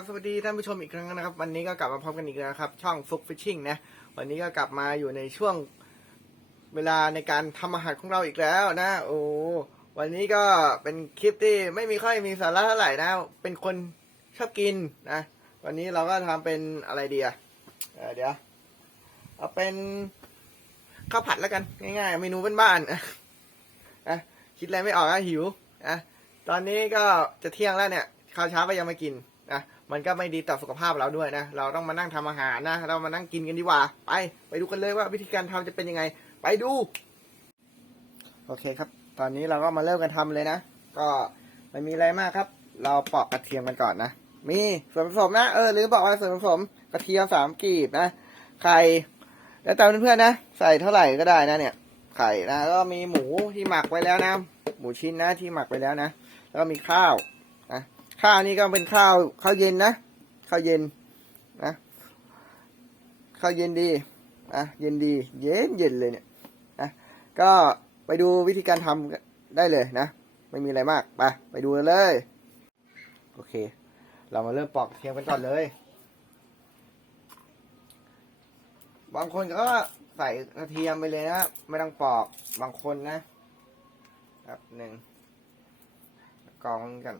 บสวัสดีท่านผู้ชมอีกครั้งนะครับ วันนี้ก็กลับมาพบกันอีกแล้วครับ ช่องฟุกฟิชชิ่งนะวันนี้ก็กลับมาอยู่ในช่วงเวลาในการทำอาหารของเราอีกแล้วนะ โอ้วันนี้ก็เป็นคลิปที่ไม่มีค่อยมีสาระเท่าไหร่นะ เป็นคนชอบกินนะวันนี้เราก็ทำเป็นอะไรดีอะเอ่อเดี๋ยวเอาเป็นข้าวผัดแล้วกันง่ายๆเมนูบ้านๆนะนะคิดอะไรไม่ออกอะหิวนะตอนนี้ก็จะเที่ยงแล้วเนี่ยข้าวเช้าก็ยังไม่กินนะ มันก็ไม่ดีต่อสุขภาพเราด้วยนะ เราต้องมานั่งทำอาหารนะ เรามานั่งกินกันดีกว่า ไป ไปดูกันเลยว่าวิธีการทำจะเป็นยังไง ไปดู โอเคครับ ตอนนี้เราก็มาเริ่มกันทำเลยนะ ก็ไม่มีอะไรมากครับ เราปอกกระเทียมกันก่อนนะ มีส่วนผสมนะ เออ หรือบอกว่าส่วนผสมกระเทียมสามกีบนะ ไข่ แล้วตามเพื่อนๆนะ ใส่เท่าไหร่ก็ได้นะเนี่ย ไข่นะก็มีหมูที่หมักไว้แล้วนะ หมูชิ้นนะที่หมักไว้แล้วนะ แล้วก็มีข้าว ข้าวนี่ก็เป็นข้าวข้าวเย็นนะข้าวเย็นนะข้าวเย็นดีนะเย็นดีเย็นเย็นเลยเนี่ยนะก็ไปดูวิธีการทำได้เลยนะ ไม่มีอะไรมากไปไปดูเลย โอเค เรามาเริ่มปอกเทียมกันก่อนเลย บางคนก็ใส่กระเทียมไปเลยนะไม่ต้องปอกบางคนนะครับหนึ่งกองกัน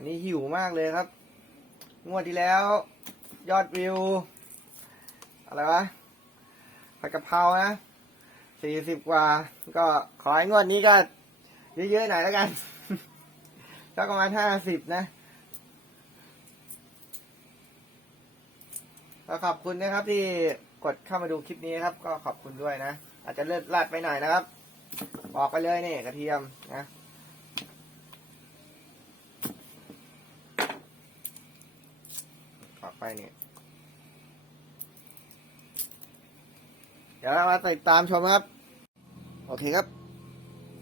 อันนี้หิวมากเลยครับ งวดที่แล้ว ยอดวิว อะไรวะผัดกะเพรานะสี่สิบกว่า ก็ขอให้งวดนี้ก็เยอะๆหน่อยแล้วกันก็ประมาณห้าสิบนะก็ขอบคุณนะครับที่กดเข้ามาดูคลิปนี้ครับ ก็ขอบคุณด้วยนะ อาจจะเลือดลาดไปหน่อยนะครับ บอกไปเลยนี่กระเทียมนะบอก ไปเนี่ยเดี๋ยวเรามาติดตามชมครับ โอเคครับ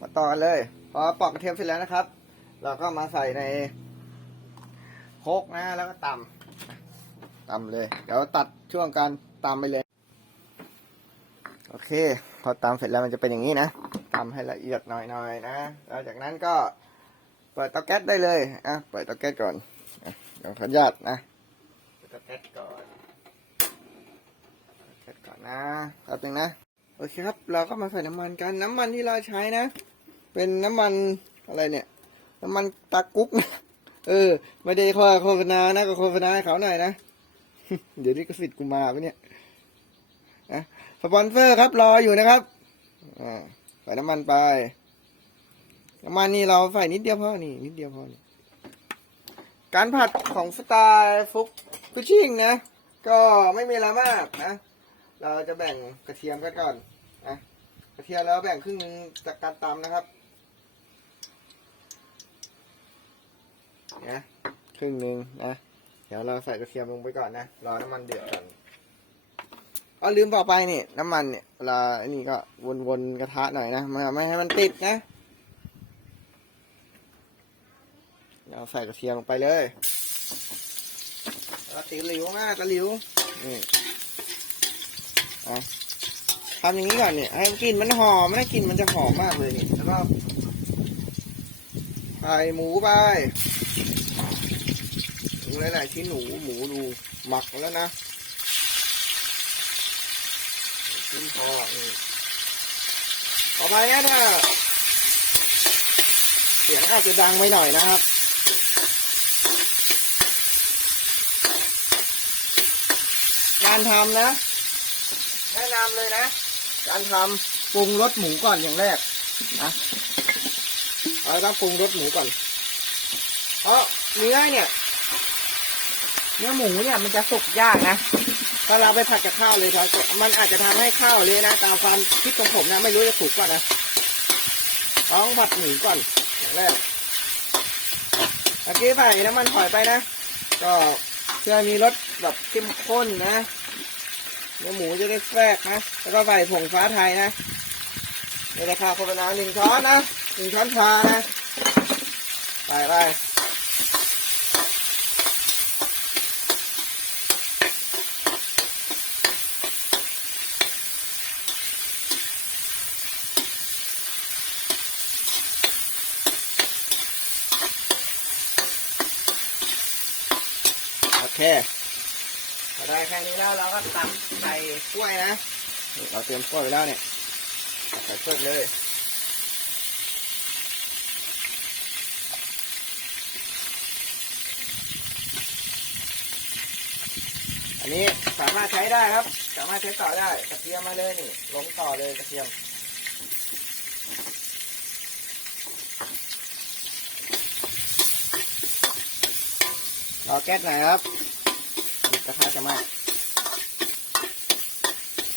มาต่อกันเลย พอปอกกระเทียมเสร็จแล้วนะครับ เราก็มาใส่ในโคกนะ แล้วก็ตำตำเลย เดี๋ยวตัดช่วงการตำไปเลย โอเค พอตำเสร็จแล้วมันจะเป็นอย่างนี้นะตำให้ละเอียดหน่อยๆนะ แล้วจากนั้นก็เปิดเตาแก๊สได้เลย อะ เปิดเตาแก๊สก่อนอะเดี๋ยวขออนุญาตนะ เปิดเตาแก๊สก่อนแก๊สก่อนนะแป๊บนึงนะ โอเคครับ เราก็มาใส่น้ำมันกัน น้ำมันที่เราใช้นะ เป็นน้ำมันอะไรเนี่ย น้ำมันตากุ๊กนะ เออ ไม่ได้ข้อโฆษณานะก็โฆษณาให้เขาหน่อยนะ เดี๋ยวนี้ก็สิทธิ์กูมาปะเนี่ยนะสปอนเซอร์ครับรออยู่นะครับ อ่า ใส่น้ำมันไป น้ำมันนี่เราใส่นิดเดียวพอ นี่นิดเดียวพอนี่การผัดของสไตล์ฟุก ฟิชชิ่งนะก็ไม่มีอะไรมากนะเราจะแบ่งกระเทียมกันก่อนนะกระเทียมแล้วแบ่งครึ่งหนึงจากการตำนะครับนะครึ่งหนึ่งนะเดี๋ยวเราใส่กระเทียมลงไปก่อนนะรอน้ำมันเดือดก่อนอ๋อลืมบอกไปนี่น้ำมันเนี่ยเวลาอันนี้ก็วนๆกระทะหน่อยนะไม่ไม่ให้มันติดนะเราใส่กระเทียมลงไปเลย แล้วติดหลิวมากกระหลิวนี่เอาทำอย่างนี้ก่อนเนี่ยให้กลิ่นมันหอมไม่ได้กลิ่นมันจะหอมมากเลยนี่แล้วก็ใส่หมูไปหมูหลายๆชิ้นหนูหมูดูหมักแล้วนะชิ้นพอนี่ต่อไปนะถ้าเสียงอาจจะดังไปหน่อยนะครับ การทำนะ แนะนำเลยนะ การทำปรุงรสหมูก่อนอย่างแรกนะเราต้องปรุงรสหมูก่อนเพราะเนื้อเนี่ยเนื้อหมูเนี่ยมันจะสุกยากนะถ้าเราไปผัดกับข้าวเลยครับมันอาจจะทำให้ข้าวเลยนะตามความคิดของผมนะไม่รู้จะถูกก่อนนะต้องผัดหมูก่อนอย่างแรกเมื่อกี้ใส่น้ำมันหอยไปนะ ก็เพื่อมีรสแบบเข้มข้นนะ เนื้อหมูจะได้แฟกนะ แล้วก็ใส่ผงฟ้าไทยนะในราครับคนน้หนึ่งช้อนนะหนึ่งช้อนชานะใส่ไปโอเคพอได้แค่นี้แล้วเราก็ตำ กล้วยนะเราเตรียมกล้วยไว้แล้วเนี่ยใส่กล้วยไปเลยอันนี้สามารถใช้ได้ครับ สามารถใช้ต่อได้กระเทียมมาเลยนี่ลงต่อเลยกระเทียมรอแก๊สหน่อยครับกระทะจะไหม้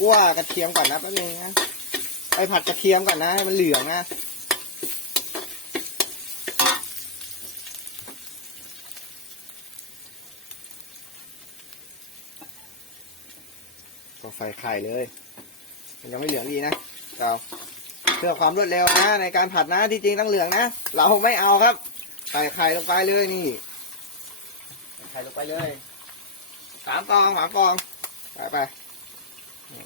คั่วกระเทียมก่อนนะแป๊บนึงนะไปผัดกระเทียมก่อนนะให้มันเหลืองนะก็ใส่ไข่เลย มันยังไม่เหลืองดีนะเราเพื่อความรวดเร็วนะ ในการผัดนะที่จริงต้องเหลืองนะ เราไม่เอาครับ ใส่ไข่ลงไปเลยนี่ใส่ไข่ลงไปเลยสามฟองสามฟองใส่ไป เล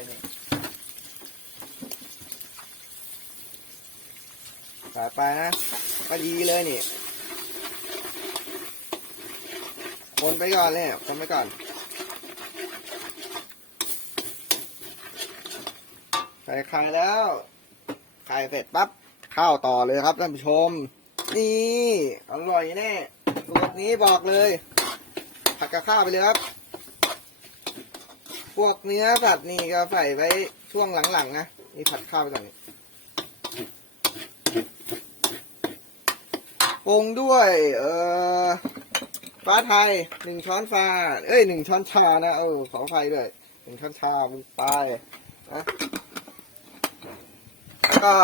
ยนี่ใส่ไปนะก็ดีเลยนี่ คนไปก่อนเลยคนไปก่อนใส่ไข่แล้ว ไข่เสร็จปั๊บ ข้าวต่อเลยครับท่านผู้ชม นี่อร่อยแน่สูตรนี้บอกเลย ผัดกับข้าวไปเลยครับ พวกเนื้อสัตว์นี่ก็ใส่ไว้ช่วงหลังๆนะนี่ผัดข้าวไปก่อนนี่ปรุงด้วย เอ่อฟ้าไทยหนึ่งช้อนฟ้า เอ้ยหนึ่งช้อนชานะเออขอไฟด้วยหนึ่งช้อนชาไปนะ ก็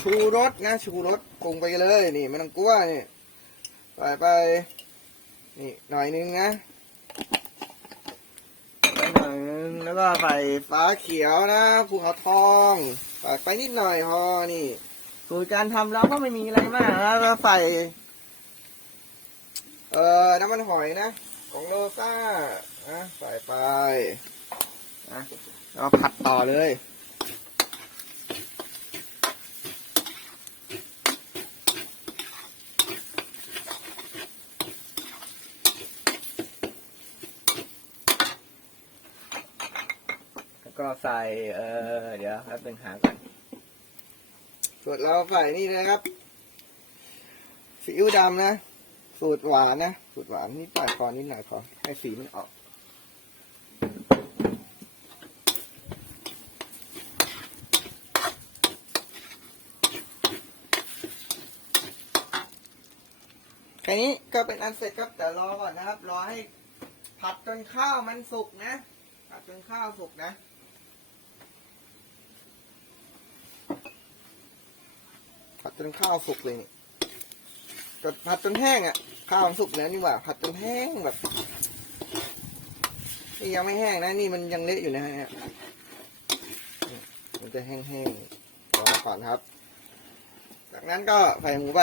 ชูรสนะ ชูรสปรุงไปเลยนี่ไม่ต้องกลัวนี่ใส่ไปนี่หน่อยนึงนะไปหน่อยนึงแล้วก็ใส่ฟ้าเขียวนะภูเขาทองใส่ไปนิดหน่อยพอนี่สูตรการทำเราก็ไม่มีอะไรมากนะเราใส่เอ่อน้ำมันหอยนะ ของโลซ่านะใส่ไปนะแล้วผัดต่อเลย ใส่เออ เดี๋ยวแป๊บนึงหาก่อนสูตรเราใส่นี่เลยครับซีอิ๊วดำนะ สูตรหวานนะ สูตรหวานนิดหน่อยพอนิดหน่อยพอให้สีมันออกแค่นี้ก็เป็นอันเสร็จครับแต่รอก่อนนะครับ รอให้ผัดจนข้าวมันสุกนะผัดจนข้าวสุกนะ ผัดจนข้าวสุกเลยนี่กดผัดจนแห้งอะ ข้าวมันสุกแล้วนี่หว่า ผัดจนแห้งแบบนี่ยังไม่แห้งนะนี่มันยังเละอยู่นะฮะมันจะแห้งๆรอก่อนครับ จากนั้นก็ใส่หมูไป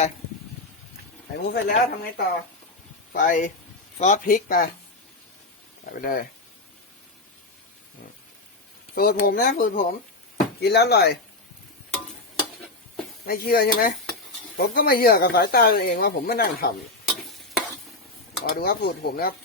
ใส่หมูเสร็จแล้วทำไงต่อ ใส่ซอสพริกไปใส่ไปเลยสูตรผมนะสูตรผม กินแล้วอร่อย ไม่เชื่อใช่ไหมผมก็ไม่เชื่อกับสายตาตัวเองว่าผมไม่นั่งทำรอดูว่าสูตรผมนะครับ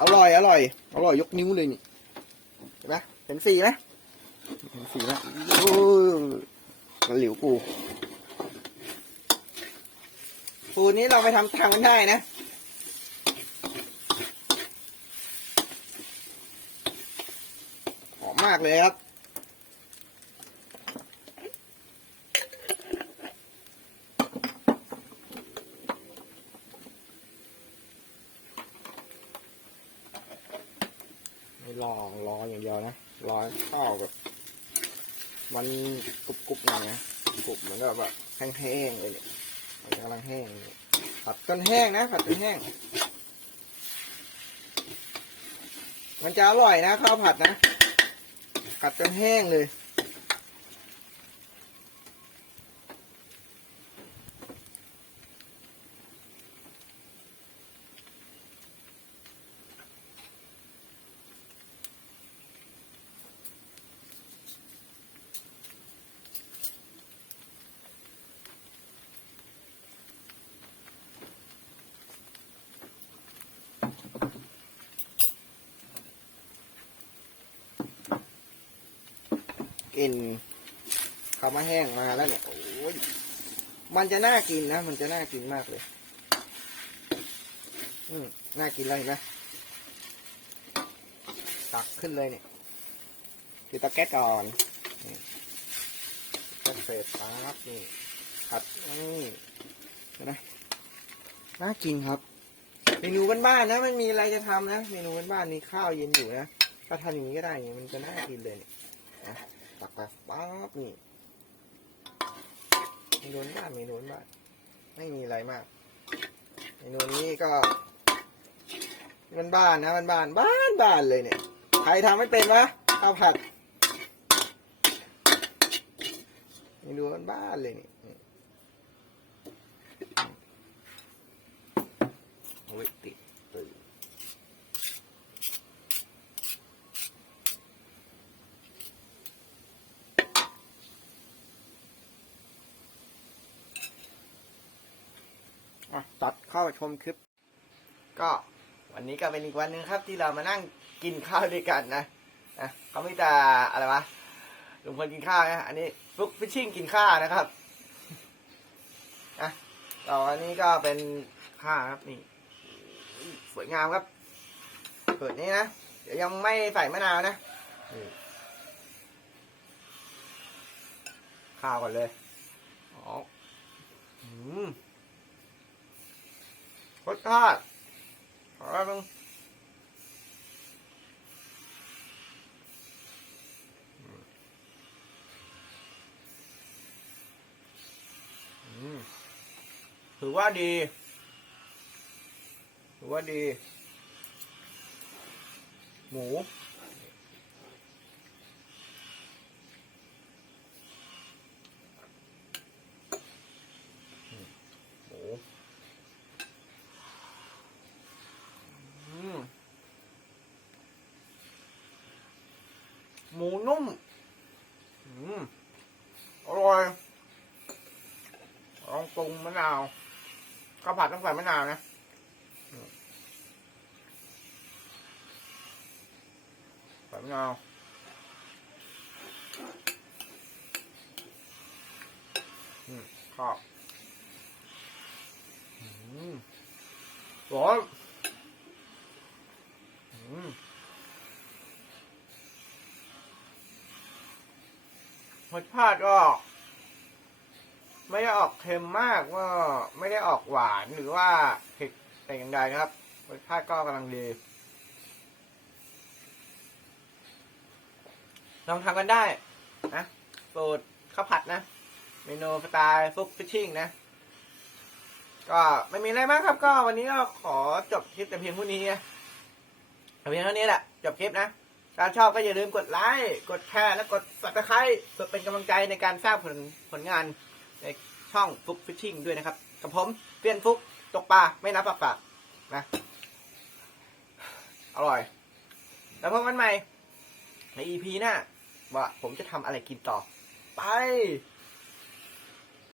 อร่อย อร่อย อร่อย ยกนิ้วเลยนี่ เห็นไหมเห็นสีไหม สีไหมโอ้ยกระหลิวกูสูตรนี้เราไปทำทางกันได้นะหอมมากเลยครับไม่รอรออย่างเดียวนะรอให้ข้าวแบบ มันกรุบกรุบๆหน่อยนะกรุบเหมือนกับแบบแห้งๆเลยเนี่ยมันกำลังแห้งเลยผัดจนแห้งนะผัดจนแห้ง มันจะอร่อยนะข้าวผัดนะผัดจนแห้งเลย กลิ่นเขามาแห้งมาแล้วเนี่ยโอ้ยมันจะน่ากินนะ มันจะน่ากินมากเลย อืมน่ากินเลยนไหมตักขึ้นเลยเนี่ยคือตะแก๊สก่อนนี่ก็เสร็จปั๊บนี่ผัดนี่เห็นไหมน่ากินครับ เมนูบ้านๆนะ มันมีอะไรจะทำนะ เมนูบ้านๆมีข้าวเย็นอยู่นะ ก็ทำอย่างนี้ก็ได้ มันจะน่ากินเลยเนี่ยนะ ตักไปปั๊บนี่เมนูบ้านเมนูบ้านไม่มีอะไรมากเมนูนี้ก็มันบ้านนะมันบ้านๆบ้านเลยเนี่ยใครทำไม่เป็นวะข้าวผัดเมนูบ้านเลยเนี่ยโอ้ยติดปืนอ่ะตัดเข้าชมคลิป ก็วันนี้ก็เป็นอีกวันหนึ่งครับ ที่เรามานั่งกินข้าวด้วยกันนะนะเขาไม่แต่อะไรวะลุงพลกินข้าวนะอันนี้ฟลุกฟิชชิ่งกินข้าวนะครับอะต่ออันนี้ก็เป็นข้าวครับนี่สวยงามครับเปิดนี้นะเดี๋ยวยังไม่ใส่มะนาวนะข้าวก่อนเลยอ๋ออืม รสชาติขอแป๊บนึงถือว่าดี ถือว่าดี หมู อืม หมูนุ่ม อืมอร่อยลองปรุงมะนาวข้าวผัดต้องใส่มะนาวนะใส่มะนาวอืมข้าวอืมร้อน อืม รสชาติก็ ไม่ได้ออกเค็มมากก็ไม่ได้ออกหวานหรือว่าเผ็ดแต่อย่างใดนะครับรสชาติก็กำลังดีลองทำกันได้นะสูตรข้าวผัดนะ เมนูสไตล์ฟุกฟิชชิ่งนะ ก็ไม่มีอะไรมากครับ ก็วันนี้ก็ขอจบคลิปแต่เพียงเท่านี้นะเพียงเท่านี้แหละ จบคลิปนะ ถ้าชอบก็อย่าลืมกดไลค์กดแชร์และกดสับสไครต์เพื่อเป็นกำลังใจในการสร้างผลผลงานในช่องฟุกฟิชชิ่งด้วยนะครับ กับผมเพี่ยนฟุกตกปลาไม่นับปากปากนะอร่อย แล้วพบกันใหม่ใน EP หน้าว่าผมจะทำอะไรกินต่อ ไป